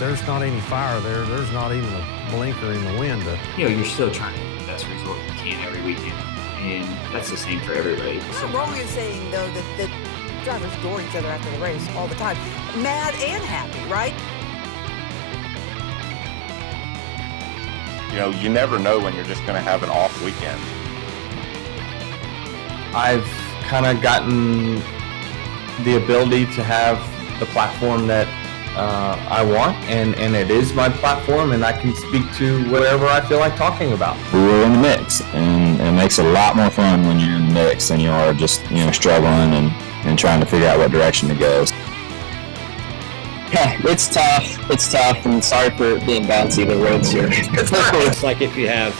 There's not any fire there. There's not even a blinker in the window. You're still trying to get the best result you can every weekend, and that's the same for every race. It's not wrong in saying, though, that the drivers adore each other after the race all the time. Mad and happy, right? You never know when you're just going to have an off weekend. I've kind of gotten the ability to have the platform that I want, and it is my platform, and I can speak to whatever I feel like talking about. We were in the mix, and it makes it a lot more fun when you're in the mix than you are just struggling and trying to figure out what direction to go. Yeah, it's tough, and sorry for being bouncy, the roads here. It's like if you have,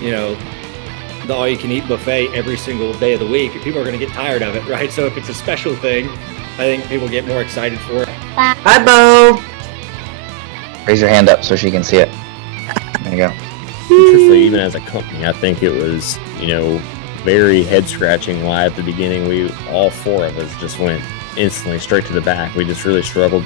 the all-you-can-eat buffet every single day of the week, people are going to get tired of it, right? So if it's a special thing, I think people get more excited for it. Hi, Bo. Raise your hand up so she can see it. There you go. Truthfully, even as a company, I think it was, very head-scratching why at the beginning all four of us just went instantly straight to the back. We just really struggled.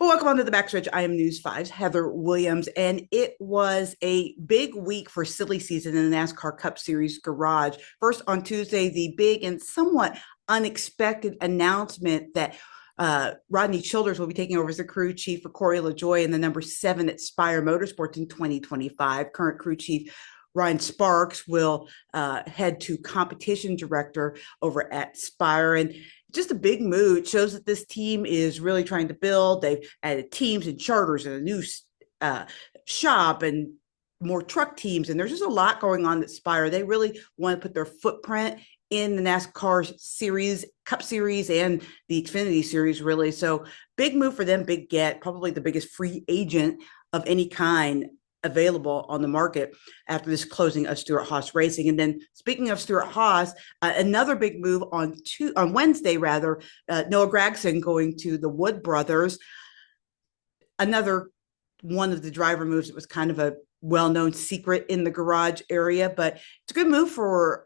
Welcome on to the Backstretch. I am News 5's Heather Williams, and it was a big week for silly season in the NASCAR Cup Series garage. First on Tuesday, the big and somewhat unexpected announcement that Rodney Childers will be taking over as the crew chief for Corey LaJoie and the number 7 at Spire Motorsports in 2025. Current crew chief Ryan Sparks will head to competition director over at Spire, and just a big move. It shows that this team is really trying to build. They've added teams and charters and a new shop and more truck teams. And there's just a lot going on at Spire. They really want to put their footprint in the NASCAR series, Cup Series, and the Xfinity Series, really. So big move for them, big get, probably the biggest free agent of any kind available on the market after this closing of Stewart-Haas Racing. And then speaking of Stewart-Haas, another big move on Wednesday, Noah Gragson going to the Wood Brothers. Another one of the driver moves. It was kind of a well-known secret in the garage area, but it's a good move for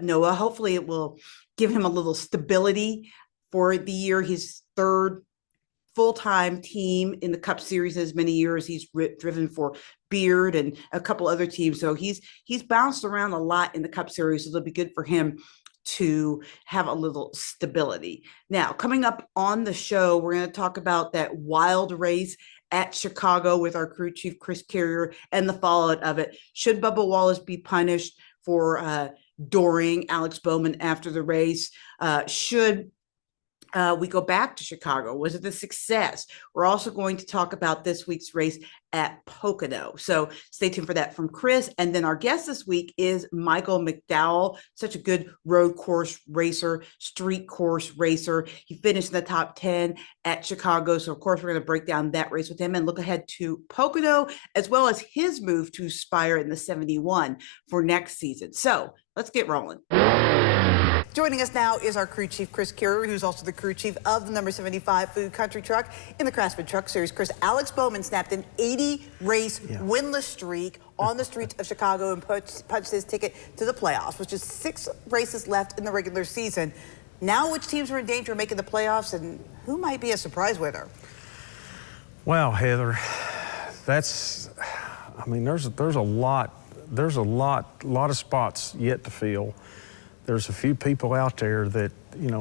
Noah. Hopefully it will give him a little stability for the year. His third full-time team in the Cup Series as many years. He's driven for Beard and a couple other teams. So he's bounced around a lot in the Cup Series. So it'll be good for him to have a little stability. Now, coming up on the show, we're going to talk about that wild race at Chicago with our crew chief, Chris Carrier, and the fallout of it. Should Bubba Wallace be punished for dooring Alex Bowman after the race? Should we go back to Chicago? Was it a success? We're also going to talk about this week's race at Pocono. So stay tuned for that from Chris. And then our guest this week is Michael McDowell, such a good road course racer, street course racer. He finished in the top 10 at Chicago. So of course, we're going to break down that race with him and look ahead to Pocono, as well as his move to Spire in the 71 for next season. So let's get rolling. Joining us now is our crew chief, Chris Carrier, who's also the crew chief of the number 75 Food Country Truck in the Craftsman Truck Series. Chris, Alex Bowman snapped an 80-race winless streak on the streets of Chicago and punched his ticket to the playoffs, with just 6 races left in the regular season. Now, which teams are in danger of making the playoffs, and who might be a surprise winner? Well, Heather, there's a lot of spots yet to fill. There's a few people out there that,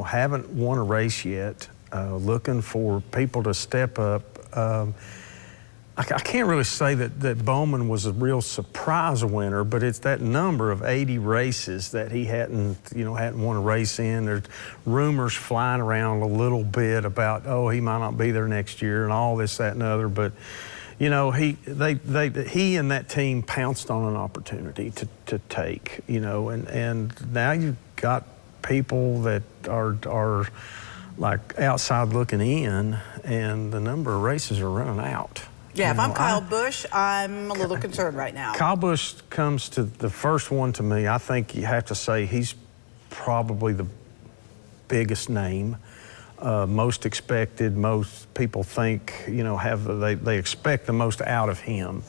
haven't won a race yet, looking for people to step up. I can't really say that Bowman was a real surprise winner, but it's that number of 80 races that he hadn't won a race in. There's rumors flying around a little bit about, he might not be there next year and all this, that, and other, but he and that team pounced on an opportunity to take, and now you've got people that are like outside looking in, and the number of races are running out. Yeah, if I'm Kyle Busch, I'm a little concerned right now. Kyle Busch comes to the first one to me. I think you have to say he's probably the biggest name. Most expected, most people think, they expect the most out of him.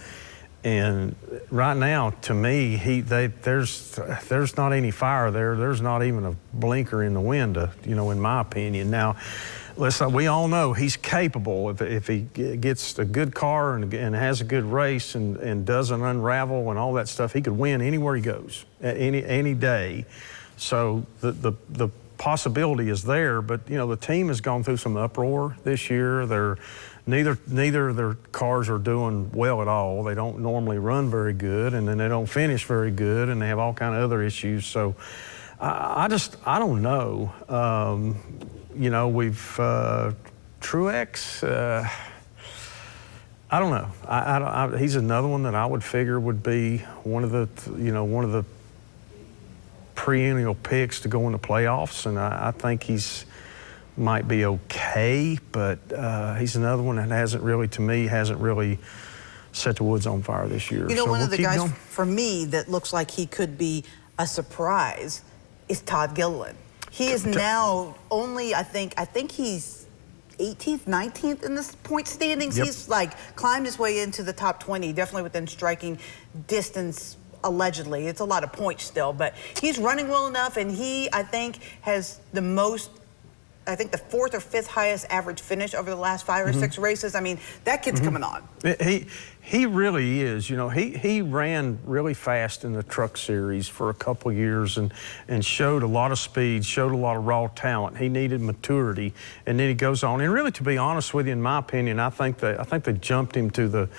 And right now, to me, there's not any fire there. There's not even a blinker in the wind, in my opinion. Now, listen, we all know he's capable. If he gets a good car and has a good race and doesn't unravel and all that stuff, he could win anywhere he goes, any day. So the possibility is there, but the team has gone through some uproar this year. Neither of their cars are doing well at all. They don't normally run very good, and then they don't finish very good, and they have all kind of other issues. So I don't know. We've Truex. I don't know. He's another one that I would figure would be one of the perennial picks to go in the playoffs, and I think he's might be okay, but he's another one that hasn't really set the woods on fire this year. So one of the guys going. For me that looks like he could be a surprise is Todd Gilliland. He is now only, I think he's 18th, 19th in the point standings. Yep. He's climbed his way into the top 20, definitely within striking distance. Allegedly, it's a lot of points still, but he's running well enough, and he, I think, has the most, I think the 4th or 5th highest average finish over the last 5 or 6 races. I mean, that kid's coming on. He really is. He ran really fast in the truck series for a couple of years and showed a lot of speed, showed a lot of raw talent. He needed maturity, and then he goes on. And really, to be honest with you, in my opinion, I think they jumped him to the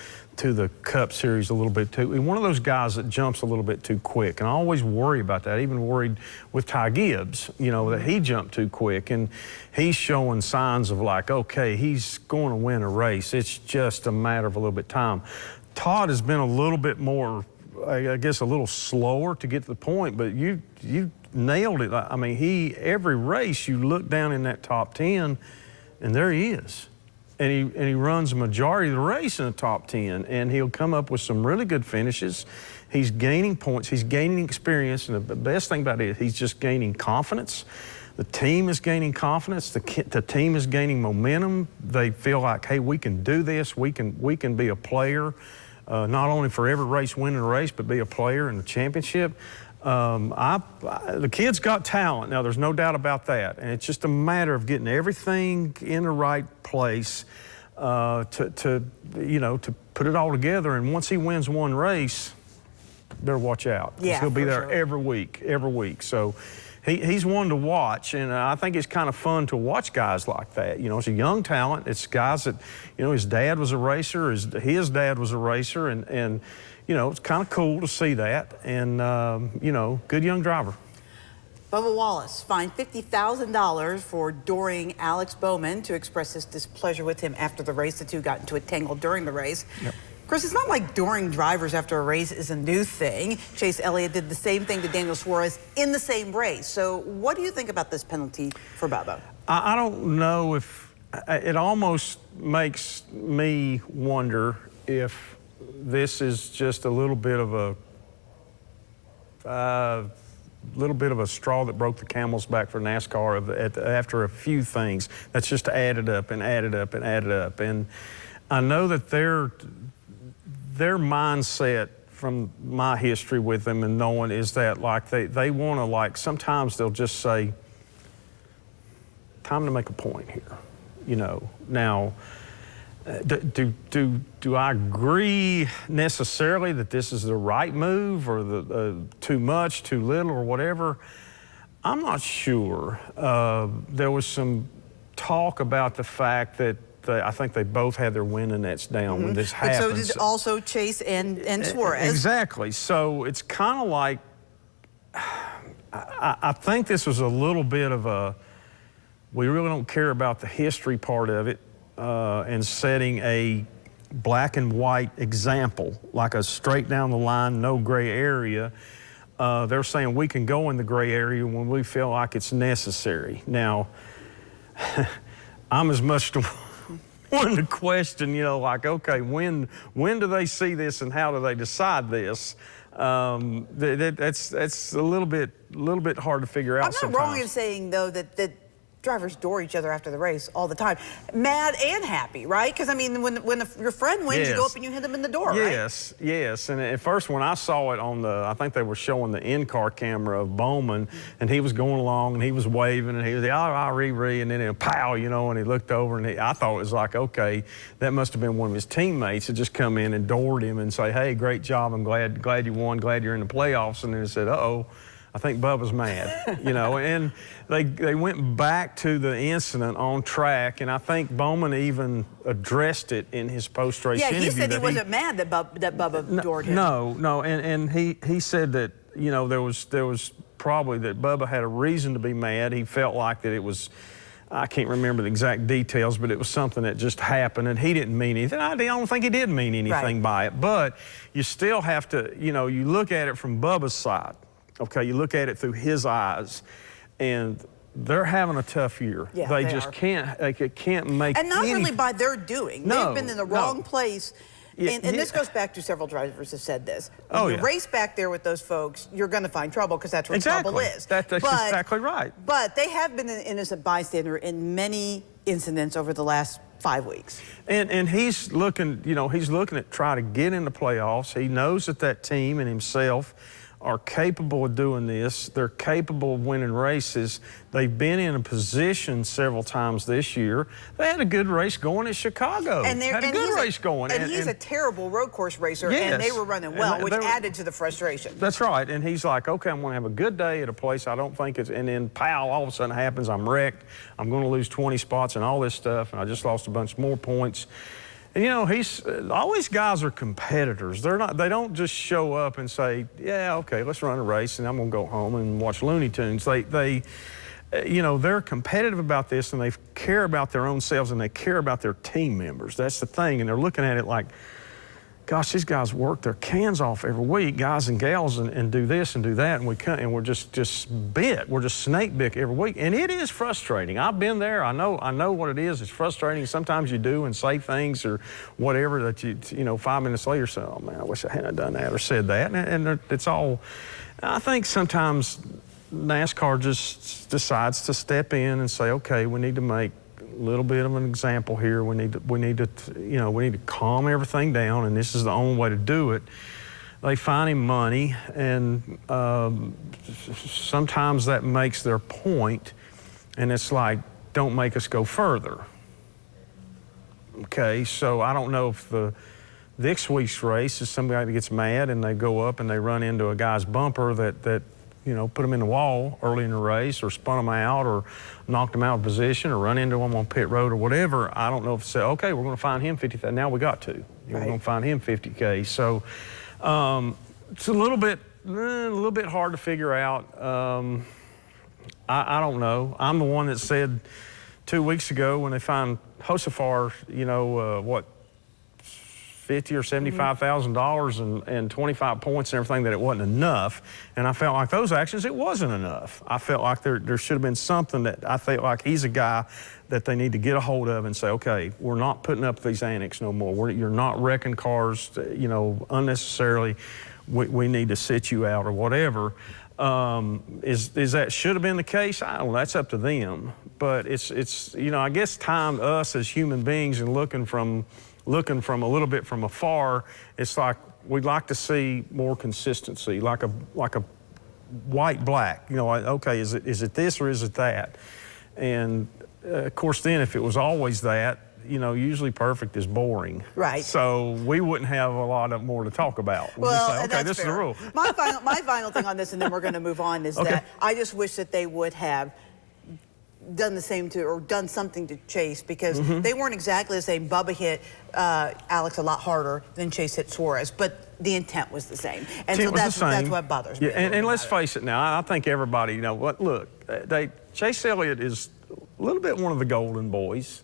Cup Series a little bit too. He's one of those guys that jumps a little bit too quick, and I always worry about that. I even worried with Ty Gibbs, that he jumped too quick, and he's showing signs of okay, he's going to win a race. It's just a matter of a little bit of time. Todd has been a little bit more, I guess, a little slower to get to the point, but you nailed it. I mean, every race you look down in that top 10, and there he is. And he runs a majority of the race in the top 10, and he'll come up with some really good finishes. He's gaining points, he's gaining experience, and the best thing about it is he's just gaining confidence. The team is gaining confidence. The team is gaining momentum. They feel like, hey, we can do this. We can be a player, not only for every race, winning a race, but be a player in the championship. The kid's got talent. Now, there's no doubt about that. And it's just a matter of getting everything in the right place to put it all together. And once he wins one race, better watch out. Yeah, he'll be there sure. every week. So he's one to watch, and I think it's kind of fun to watch guys like that. It's a young talent. It's guys that, his dad was a racer, his dad was a racer, and it's kind of cool to see that, and, good young driver. Bubba Wallace fined $50,000 for dooring Alex Bowman to express his displeasure with him after the race. The two got into a tangle during the race. Yep. Chris, it's not like dooring drivers after a race is a new thing. Chase Elliott did the same thing to Daniel Suarez in the same race. So what do you think about this penalty for Bubba? I don't know if it almost makes me wonder if this is just a little bit of a straw that broke the camel's back for NASCAR after a few things. That's just added up and added up and added up. And I know that their mindset from my history with them and knowing is that they want to sometimes they'll just say, time to make a point here, Now, do I agree necessarily that this is the right move or too much, too little, or whatever? I'm not sure. There was some talk about the fact that I think they both had their winning nets down when this happened. But so did also Chase and Suarez. Exactly. So it's kind of like, I think this was a little bit of we really don't care about the history part of it. And setting a black and white example, like a straight down the line, no gray area. They're saying we can go in the gray area when we feel like it's necessary. Now, I'm as much to one to question, okay, when do they see this and how do they decide this? That's a little bit hard to figure out. I'm not wrong in saying though that drivers door each other after the race all the time, mad and happy, right? Because I mean, when your friend wins, you go up and you hit them in the door, right? Yes. And at first, when I saw it on I think they were showing the in-car camera of Bowman, and he was going along and he was waving and he was and then pow, and he looked over and I thought it was like, okay, that must have been one of his teammates that just come in and doored him and say, hey, great job, I'm glad you won, glad you're in the playoffs, and then he said, uh-oh, I think Bubba's mad, and they went back to the incident on track, and I think Bowman even addressed it in his post-race interview. Yeah, he said he wasn't mad that Bubba doored him. No, and he said that, there was probably that Bubba had a reason to be mad. He felt like that it was, I can't remember the exact details, but it was something that just happened, and he didn't mean anything. I don't think he did mean anything by it, but you still have to, you look at it from Bubba's side. Okay, you look at it through his eyes, and they're having a tough year. Yeah, they just can't make and not really by their doing. No, they've been in the wrong place. And this goes back to several drivers have said this. When you race back there with those folks, you're going to find trouble because that's where trouble is. That's exactly right. But they have been an innocent bystander in many incidents over the last 5 weeks. And he's looking, he's looking at trying to get in the playoffs. He knows that team and himself are capable of doing this. They're capable of winning races. They've been in a position several times this year. They had a good race going at Chicago. And he's a terrible road course racer, and they were running well, which added to the frustration. That's right. And he's like, okay, I'm going to have a good day at a place I don't think it's, and then pow, all of a sudden happens, I'm wrecked. I'm going to lose 20 spots and all this stuff, and I just lost a bunch more points. And all these guys are competitors. They don't just show up and say, yeah, okay, let's run a race and I'm gonna go home and watch Looney Tunes. They're competitive about this, and they care about their own selves, and they care about their team members. That's the thing. And they're looking at it like, gosh, these guys work their cans off every week, guys and gals, and do this and do that, and we're just bit. We're just snake bit every week, and it is frustrating. I've been there. I know what it is. It's frustrating. Sometimes you do and say things or whatever that you 5 minutes later say, oh man, I wish I hadn't done that or said that, and it's all. I think sometimes NASCAR just decides to step in and say, okay, we need to make a little bit of an example here. We need to calm everything down, and this is the only way to do it. They fine him money, and sometimes that makes their point, and it's like, don't make us go further. Okay, so I don't know if this week's race is somebody that gets mad and they go up and they run into a guy's bumper that put them in the wall early in the race, or spun them out, or knocked them out of position, or run into them on pit road, or whatever. I don't know if say, okay, we're going to fine him $50,000. Now we got to. We're going to fine him $50K. So it's a little bit hard to figure out. I don't know. I'm the one that said 2 weeks ago when they fined Josefar, $50,000 or $75,000 and 25 points and everything, that it wasn't enough. And I felt like those actions, it wasn't enough. I felt like there should have been something that I felt like he's a guy that they need to get a hold of and say, okay, we're not putting up these annex no more. You're not wrecking cars, unnecessarily. We need to sit you out or whatever. Is that should have been the case? I don't know. That's up to them. But it's I guess time to us as human beings and looking from a little bit from afar, it's like we'd like to see more consistency, like a white black. Okay, is it this or is it that? And of course, then if it was always that, usually perfect is boring. Right. So we wouldn't have a lot more to talk about. We'll just say, okay, this is the rule. My final thing on this, and then we're going to move on, is that I just wish that they would have done the same or done something to Chase, because they weren't exactly the same. Bubba hit Alex a lot harder than Chase hit Suarez, but the intent was the same. And so that's what bothers me. Yeah, and let's face it now, I think everybody, look, Chase Elliott is a little bit one of the golden boys.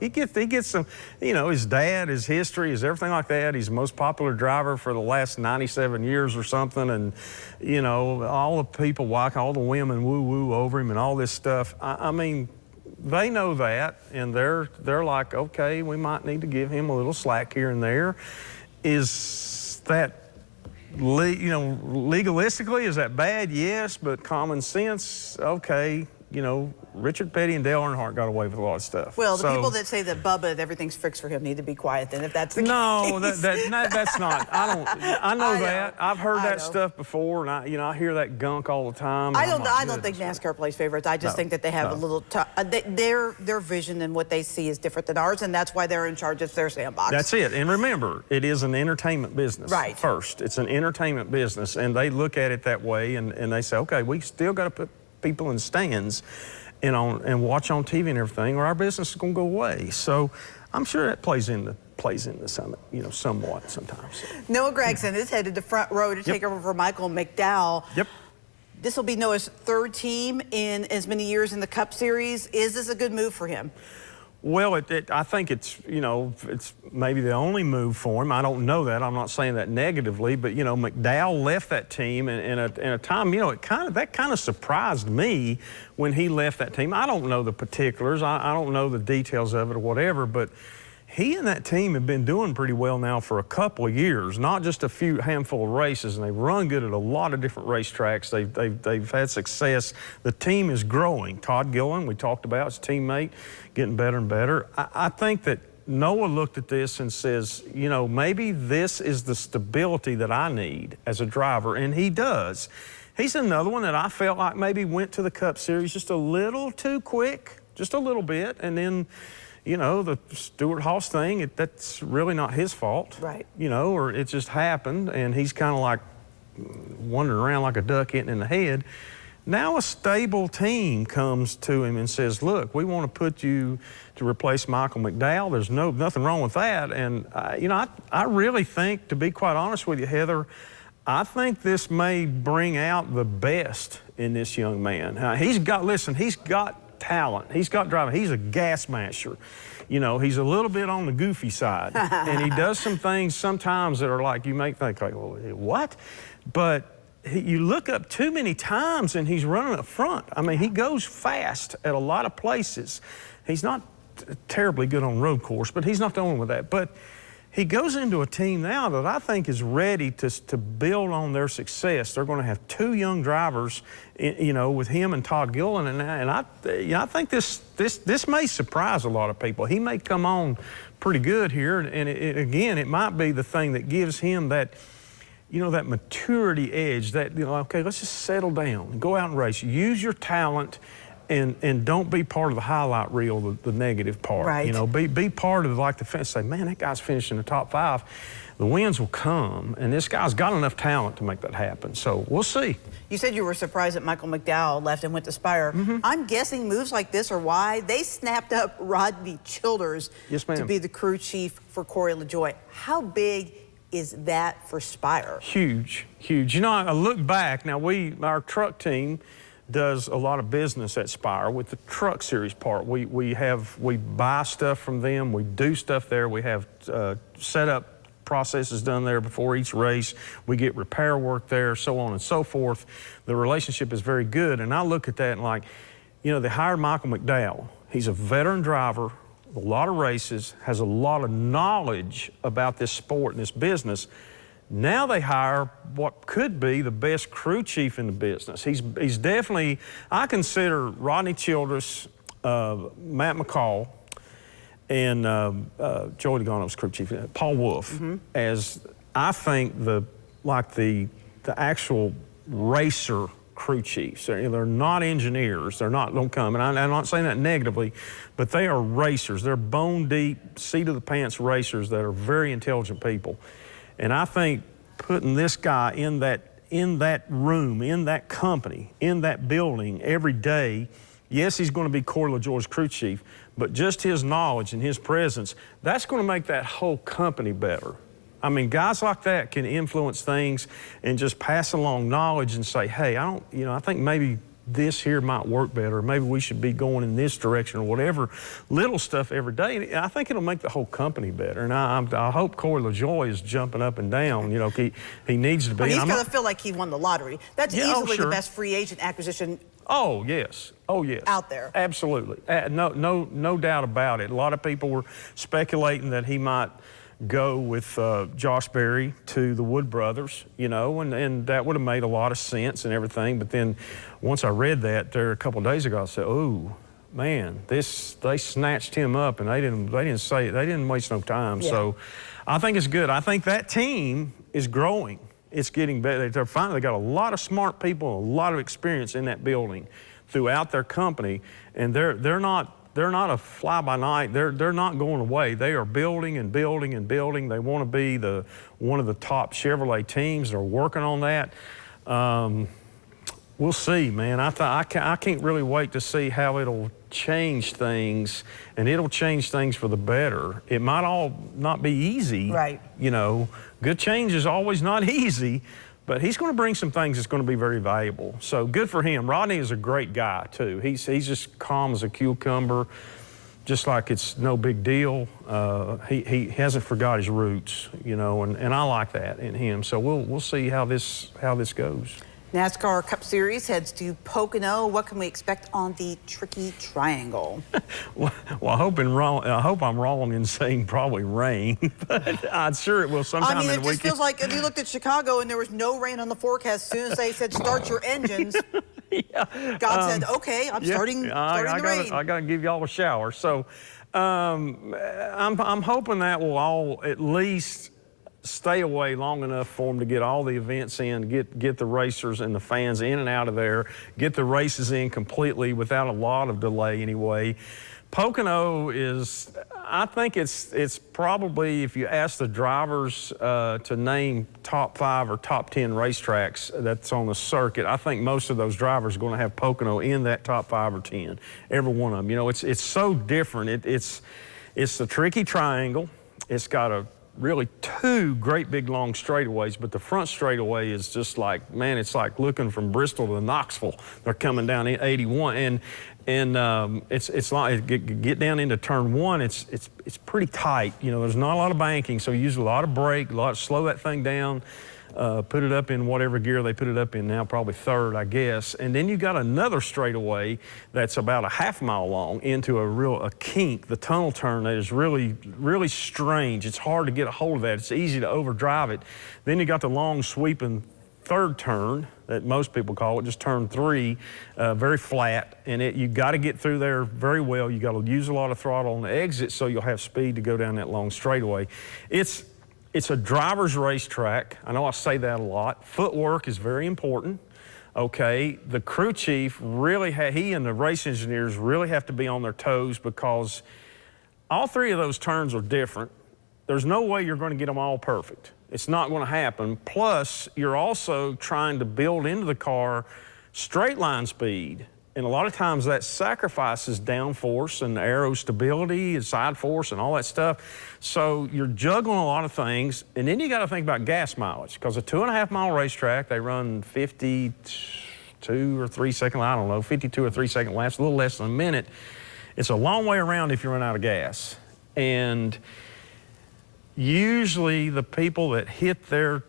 He gets some, his dad, his history, his everything like that. He's the most popular driver for the last 97 years or something. And, all the people all the women woo-woo over him and all this stuff. I mean, they know that, and they're like, okay, we might need to give him a little slack here and there. Is that, legalistically, is that bad? Yes, but common sense, okay. you know, Richard Petty and Dale Earnhardt got away with a lot of stuff. Well, the people that say that Bubba, everything's fixed for him, need to be quiet then, if that's the no, case. that's not. I know that. I've heard that know. stuff before, and I hear that gunk all the time. I don't think NASCAR plays favorites. I just think that they have a little, their vision and what they see is different than ours, and that's why they're in charge of their sandbox. That's it. And remember, it is an entertainment business. Right. First, it's an entertainment business, and they look at it that way, and they say, okay, we still got to put people in stands and watch on TV and everything, or our business is going to go away. So I'm sure that plays into some, somewhat sometimes. Noah Gragson is headed to front row to take over for Michael McDowell. Yep. This will be Noah's third team in as many years in the Cup Series. Is this a good move for him? Well, I think it's maybe the only move for him. I don't know that. I'm not saying that negatively, but McDowell left that team in a time, that kind of surprised me when he left that team. I don't know the particulars. I don't know the details of it or whatever, but he and that team have been doing pretty well now for a couple of years, not just a handful of races, and they've run good at a lot of different racetracks. They've had success. The team is growing. Todd Gilliland, we talked about, his teammate, getting better and better. I think that Noah looked at this and says, maybe this is the stability that I need as a driver, and he does. He's another one that I felt like maybe went to the Cup Series just a little too quick, just a little bit, and then the Stewart Haas thing, that's really not his fault. Right. Or it just happened, and he's kind of like wandering around like a duck hitting in the head. Now a stable team comes to him and says, look, we want to put you to replace Michael McDowell. There's nothing wrong with that. And, I really think, to be quite honest with you, Heather, I think this may bring out the best in this young man. He's got talent. He's got driving. He's a gas masher. He's a little bit on the goofy side. And he does some things sometimes that are like, you may think, like, well, what? But you look up too many times and he's running up front. I mean, he goes fast at a lot of places. He's not terribly good on road course, but he's not the only one with that. But he goes into a team now that I think is ready to build on their success. They're going to have two young drivers, with him and Todd Gilliland, and I think this may surprise a lot of people. He may come on pretty good here, and again, it might be the thing that gives him that, that maturity edge. That okay, let's just settle down, go out and race, use your talent. And don't be part of the highlight reel, the negative part. Right. Be part of the fence. Say, man, that guy's finishing the top 5. The wins will come, and this guy's got enough talent to make that happen. So we'll see. You said you were surprised that Michael McDowell left and went to Spire. I'm guessing moves like this are why they snapped up Rodney Childers to be the crew chief for Corey LaJoie. How big is that for Spire? Huge, huge. I look back, now our truck team does a lot of business at Spire with the truck series part. We buy stuff from them, we do stuff there, we have setup processes done there before each race, we get repair work there, so on and so forth. The relationship is very good, and I look at that and they hired Michael McDowell. He's a veteran driver, a lot of races, has a lot of knowledge about this sport and this business. Now they hire what could be the best crew chief in the business. He's definitely, I consider Rodney Childress, Matt McCall, and Joey Logano's crew chief, Paul Wolf, as I think the actual racer crew chiefs. They're not engineers. Don't come. And I'm not saying that negatively, but they are racers. They're bone deep, seat of the pants racers that are very intelligent people. And I think putting this guy in that room, in that company, in that building every day, yes, he's going to be Corey LaJoie's crew chief, but just his knowledge and his presence, that's going to make that whole company better. I mean, guys like that can influence things and just pass along knowledge and say, hey, I think maybe this here might work better. Maybe we should be going in this direction or whatever. Little stuff every day. I think it'll make the whole company better. And I hope Corey LaJoie is jumping up and down. He needs to be. He's got to feel like he won the lottery. That's easily the best free agent acquisition. Oh, yes. Oh, yes. Out there. Absolutely. No doubt about it. A lot of people were speculating that he might go with Josh Berry to the Wood Brothers, you know, and that would have made a lot of sense and everything. But then once I read that there a couple of days ago, I said, oh, man, they snatched him up, and they didn't waste no time. Yeah. So I think it's good. I think that team is growing. It's getting better. They got a lot of smart people, a lot of experience in that building throughout their company, and they're not a fly-by-night. They're not going away. They are building and building and building. They want to be one of the top Chevrolet teams. They're working on that. We'll see, man. I can't really wait to see how it'll change things, and it'll change things for the better. It might all not be easy. Right. You know, good change is always not easy, but he's going to bring some things that's going to be very valuable. So good for him. Rodney is a great guy, too. He's just calm as a cucumber, just like it's no big deal. He hasn't forgot his roots, you know, and I like that in him. So we'll see how this goes. NASCAR Cup Series heads to Pocono. What can we expect on the Tricky Triangle? well, I hope I'm wrong in saying probably rain, but I'm sure it will sometime in the weekend. It just feels like if you looked at Chicago and there was no rain on the forecast, as soon as they said start your engines, yeah. God said, okay, I'm starting the rain. I got to give y'all a shower. So I'm hoping that will all at least stay away long enough for them to get all the events in, get the racers and the fans in and out of there, get the races in completely without a lot of delay anyway. Pocono is, I think it's probably, if you ask the drivers to name top 5 or top 10 racetracks that's on the circuit, I think most of those drivers are going to have Pocono in that top 5 or 10, every one of them. You know, it's so different. It's the Tricky Triangle. It's got really 2 great big long straightaways, but the front straightaway is just like, man, it's like looking from Bristol to Knoxville. They're coming down 81, and it's like get down into turn 1. It's pretty tight. You know, there's not a lot of banking, so you use a lot of brake, slow that thing down. Put it up in whatever gear they put it up in now, probably 3rd, I guess. And then you got another straightaway that's about a half mile long into a kink, the tunnel turn that is really, really strange. It's hard to get a hold of that. It's easy to overdrive it. Then you got the long sweeping 3rd turn that most people call it, just turn 3, very flat. And you got to get through there very well. You got to use a lot of throttle on the exit so you'll have speed to go down that long straightaway. It's a driver's racetrack. I know I say that a lot. Footwork is very important. Okay, the crew chief he and the race engineers really have to be on their toes because all 3 of those turns are different. There's no way you're going to get them all perfect. It's not going to happen. Plus, you're also trying to build into the car straight line speed. And a lot of times that sacrifices downforce and aero stability and side force and all that stuff. So you're juggling a lot of things. And then you got to think about gas mileage, because a 2.5 mile racetrack, they run 52 or 3 second, I don't know, 52 or 3 second laps, a little less than a minute. It's a long way around if you run out of gas. And usually the people that hit their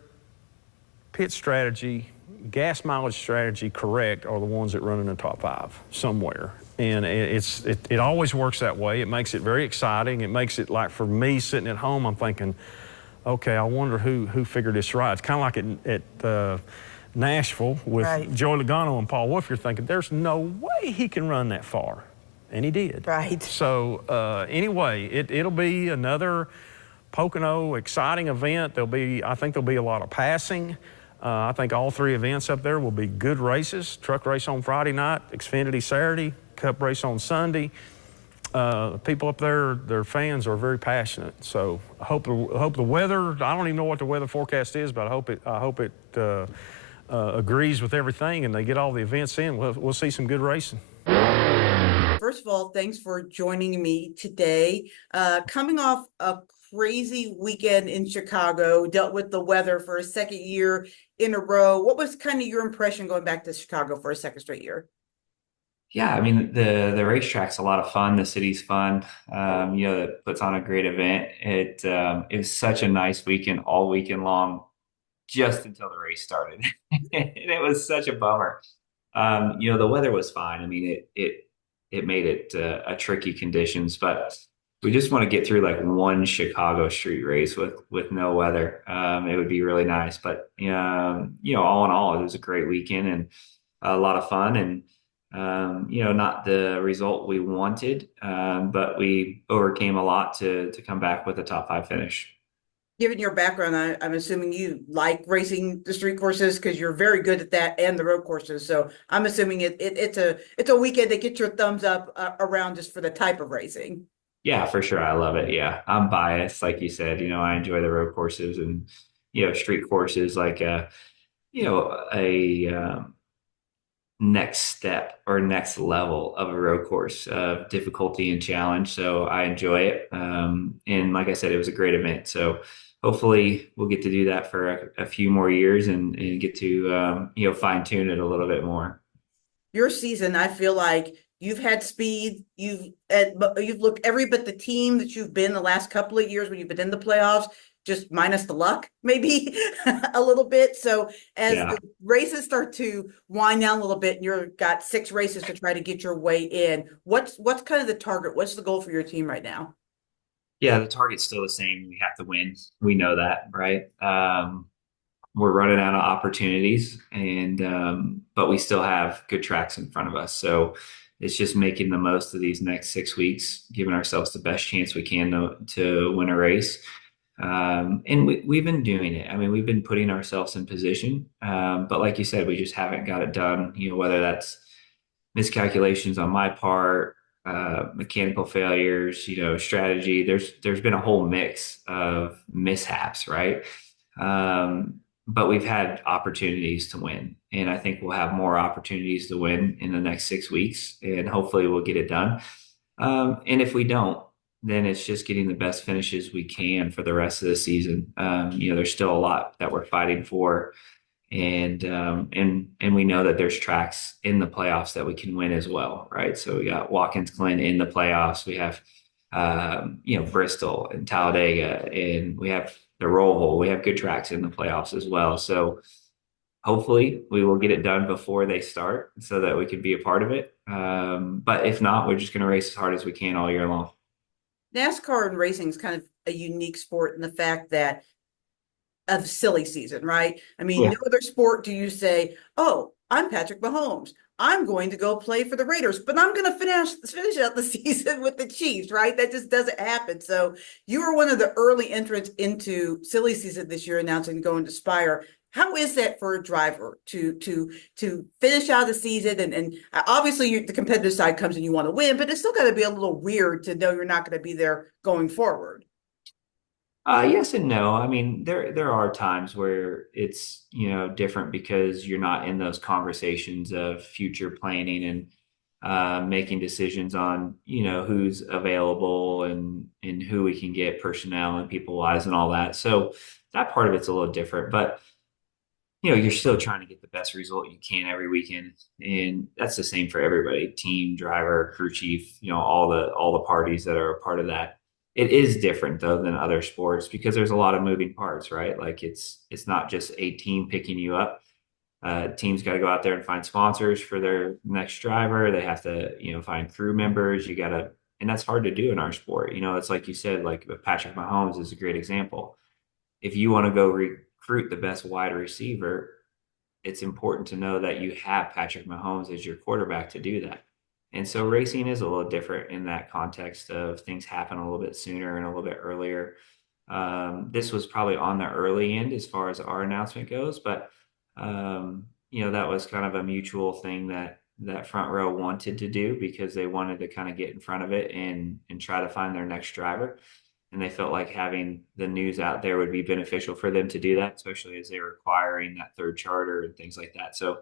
pit strategy, gas mileage strategy correct, are the ones that run in the top 5 somewhere. And it always works that way. It makes it very exciting. It makes it like, for me sitting at home, I'm thinking, okay, I wonder who figured this right. It's kind of like at Nashville with Joey Logano and Paul Wolf. You're thinking, there's no way he can run that far. And he did. Right. So anyway, it'll be another Pocono exciting event. I think there'll be a lot of passing. I think all 3 events up there will be good races. Truck race on Friday night, Xfinity Saturday, Cup race on Sunday. People up there, their fans are very passionate. So I hope the weather, I don't even know what the weather forecast is, but I hope it agrees with everything and they get all the events in. We'll see some good racing. First of all, thanks for joining me today. Coming off a crazy weekend in Chicago, dealt with the weather for a 2nd year in a row. What was kind of your impression going back to Chicago for a 2nd straight year? Yeah, I mean, the racetrack's a lot of fun. The city's fun. It puts on a great event. It was such a nice weekend, all weekend long, just until the race started. And it was such a bummer. The weather was fine. I mean, it made it a tricky conditions, but we just want to get through like one Chicago street race with no weather. It would be really nice. But all in all, it was a great weekend and a lot of fun. And not the result we wanted, but we overcame a lot to come back with a top 5 finish. Given your background, I'm assuming you like racing the street courses because you're very good at that and the road courses. So I'm assuming it's a weekend that gets your thumbs up around just for the type of racing. Yeah, for sure. I love it. Yeah. I'm biased. Like you said, I enjoy the road courses and, street courses like, a next step or next level of a road course of difficulty and challenge. So I enjoy it. And like I said, it was a great event. So hopefully we'll get to do that for a few more years and get to, fine tune it a little bit more. Your season, I feel like you've had speed. You've looked every bit the team that you've been the last couple of years when you've been in the playoffs, just minus the luck, maybe a little bit. So as the races start to wind down a little bit, and you've got 6 races to try to get your way in, what's kind of the target? What's the goal for your team right now? Yeah, the target's still the same. We have to win. We know that, right? We're running out of opportunities, and but we still have good tracks in front of us. So it's just making the most of these next 6 weeks, giving ourselves the best chance we can to win a race. And we've been doing it. I mean, we've been putting ourselves in position, but like you said, we just haven't got it done. Whether that's miscalculations on my part, mechanical failures, strategy. There's been a whole mix of mishaps, right? But we've had opportunities to win, and I think we'll have more opportunities to win in the next 6 weeks, and hopefully we'll get it done. And if we don't, then it's just getting the best finishes we can for the rest of the season. There's still a lot that we're fighting for, and we know that there's tracks in the playoffs that we can win as well, right? So we got Watkins Glen in the playoffs. We have Bristol and Talladega, and we have the Roval. We have good tracks in the playoffs as well. So hopefully we will get it done before they start so that we can be a part of it. But if not, we're just going to race as hard as we can all year long. NASCAR and racing is kind of a unique sport in the fact that of silly season, right? I mean, no other sport do you say, oh, I'm Patrick Mahomes, I'm going to go play for the Raiders, but I'm going to finish out the season with the Chiefs, right? That just doesn't happen. So you were one of the early entrants into silly season this year, announcing going to Spire. How is that for a driver to finish out the season? And obviously the competitive side comes and you want to win, but it's still got to be a little weird to know you're not going to be there going forward. Yes and no. I mean, there are times where it's, different because you're not in those conversations of future planning and making decisions on, who's available and who we can get personnel and people wise and all that. So that part of it's a little different, but you're still trying to get the best result you can every weekend. And that's the same for everybody, team, driver, crew chief, all the parties that are a part of that. It is different though than other sports because there's a lot of moving parts, right? Like it's not just a team picking you up. Teams got to go out there and find sponsors for their next driver. They have to, find crew members. And that's hard to do in our sport. It's like you said, like Patrick Mahomes is a great example. If you want to go recruit the best wide receiver, it's important to know that you have Patrick Mahomes as your quarterback to do that. And so racing is a little different in that context of things happen a little bit sooner and a little bit earlier. This was probably on the early end as far as our announcement goes, but that was kind of a mutual thing that front row wanted to do because they wanted to kind of get in front of it and try to find their next driver. And they felt like having the news out there would be beneficial for them to do that, especially as they were acquiring that third charter and things like that. So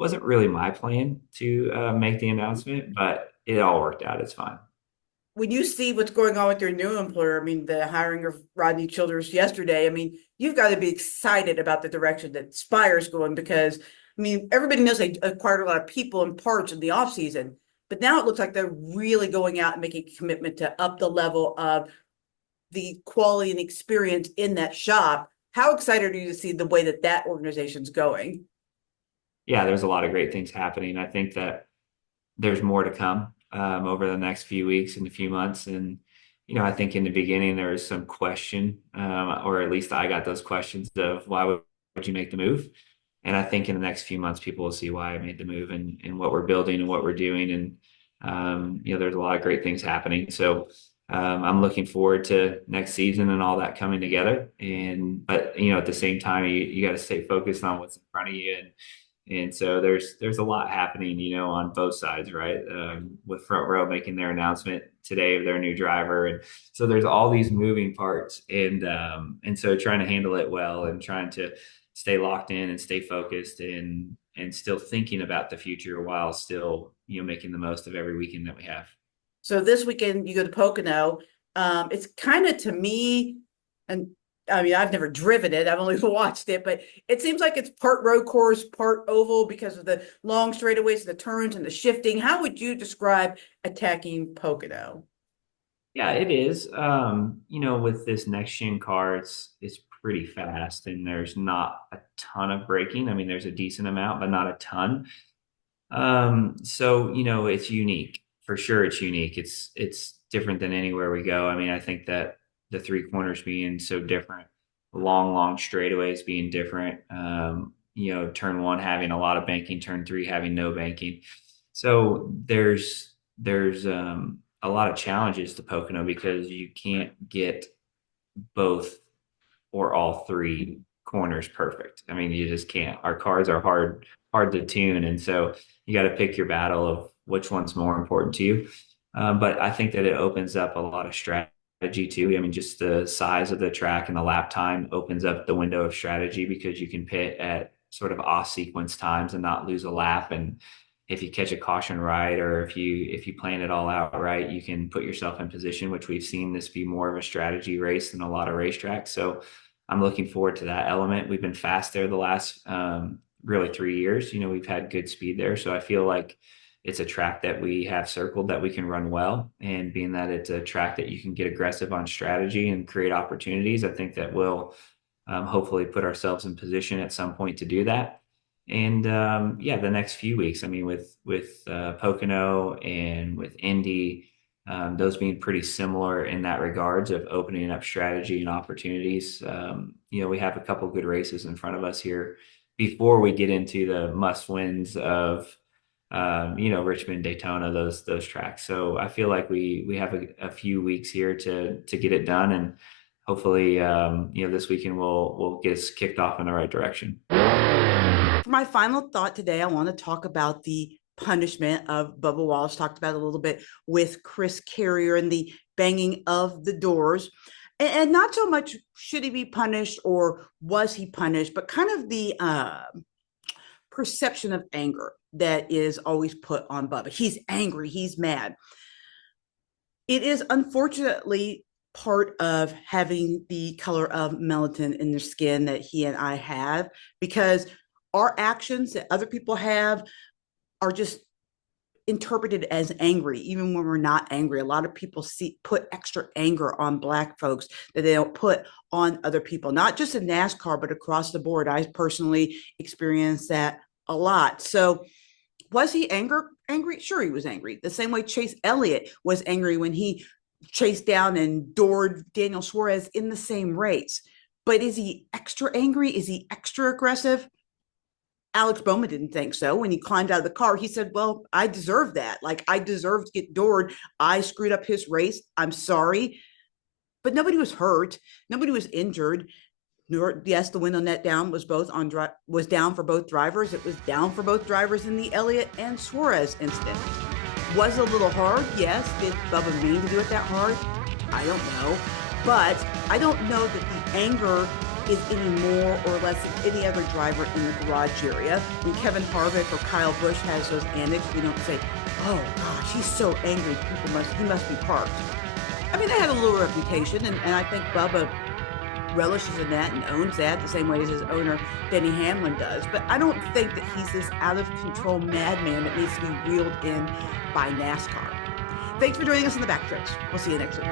wasn't really my plan to make the announcement, but it all worked out. It's fine. When you see what's going on with your new employer, I mean, the hiring of Rodney Childers yesterday, I mean, you've got to be excited about the direction that Spire's going because, I mean, everybody knows they acquired a lot of people and parts in the off season, but now it looks like they're really going out and making a commitment to up the level of the quality and experience in that shop. How excited are you to see the way that organization's going? Yeah, there's a lot of great things happening. I think that there's more to come over the next few weeks and a few months. And, I think in the beginning there was some question, or at least I got those questions of why would you make the move? And I think in the next few months, people will see why I made the move and what we're building and what we're doing. And, there's a lot of great things happening. So I'm looking forward to next season and all that coming together. But at the same time, you got to stay focused on what's in front of you. And so there's a lot happening, on both sides, right? With Front Row making their announcement today of their new driver, and so there's all these moving parts, and so trying to handle it well and trying to stay locked in and stay focused and still thinking about the future while still making the most of every weekend that we have. So this weekend you go to Pocono. It's kind of, to me, and I mean, I've never driven it, I've only watched it, but it seems like it's part road course, part oval because of the long straightaways, the turns and the shifting. How would you describe attacking Pocono? Yeah, it is. With this next gen car, it's pretty fast and there's not a ton of braking. I mean, there's a decent amount, but not a ton. So it's unique. For sure it's unique. It's different than anywhere we go. I mean, I think that the three corners being so different, long straightaways being different, turn one having a lot of banking, turn three having no banking. So there's a lot of challenges to Pocono because you can't get both or all three corners perfect. I mean, you just can't. Our cars are hard to tune. And so you got to pick your battle of which one's more important to you. But I think that it opens up a lot of strategy too. I mean, just the size of the track and the lap time opens up the window of strategy because you can pit at sort of off sequence times and not lose a lap. And if you catch a caution right, or if you plan it all out right, you can put yourself in position, which we've seen this be more of a strategy race than a lot of racetracks. So I'm looking forward to that element. We've been fast there the last really 3 years. We've had good speed there. So I feel like it's a track that we have circled that we can run well. And being that it's a track that you can get aggressive on strategy and create opportunities, I think that we'll hopefully put ourselves in position at some point to do that. And the next few weeks, I mean, with Pocono and with Indy, those being pretty similar in that regards of opening up strategy and opportunities. We have a couple good races in front of us here before we get into the must wins of Richmond, Daytona, those tracks. So I feel like we have a few weeks here to get it done, and hopefully this weekend will get us kicked off in the right direction. For my final thought today, I want to talk about the punishment of Bubba Wallace. Talked about it a little bit with Chris Carrier and the banging of the doors. And not so much should he be punished or was he punished, but kind of the perception of anger that is always put on Bubba. He's angry, he's mad. It is unfortunately part of having the color of melanin in their skin that he and I have, because our actions that other people have are just interpreted as angry, even when we're not angry. A lot of people put extra anger on Black folks that they don't put on other people, not just in NASCAR, but across the board. I personally experienced that a lot. So was he angry? Sure, he was angry. The same way Chase Elliott was angry when he chased down and doored Daniel Suarez in the same race. But is he extra angry? Is he extra aggressive? Alex Bowman didn't think so. When he climbed out of the car, he said, well, I deserve that. Like, I deserve to get doored. I screwed up his race. I'm sorry. But nobody was hurt. Nobody was injured. Yes, the window net down was was down for both drivers. It was down for both drivers in the Elliott and Suarez incident. Was it a little hard? Yes. Did Bubba mean to do it that hard? I don't know. But I don't know that the anger is any more or less than any other driver in the garage area. When Kevin Harvick or Kyle Busch has those antics, we don't say, oh gosh, he's so angry, he must be parked. I mean, they had a little reputation, and I think Bubba relishes in that and owns that the same way as his owner, Denny Hamlin, does. But I don't think that he's this out of control madman that needs to be reeled in by NASCAR. Thanks for joining us on the Backstretch. We'll see you next week.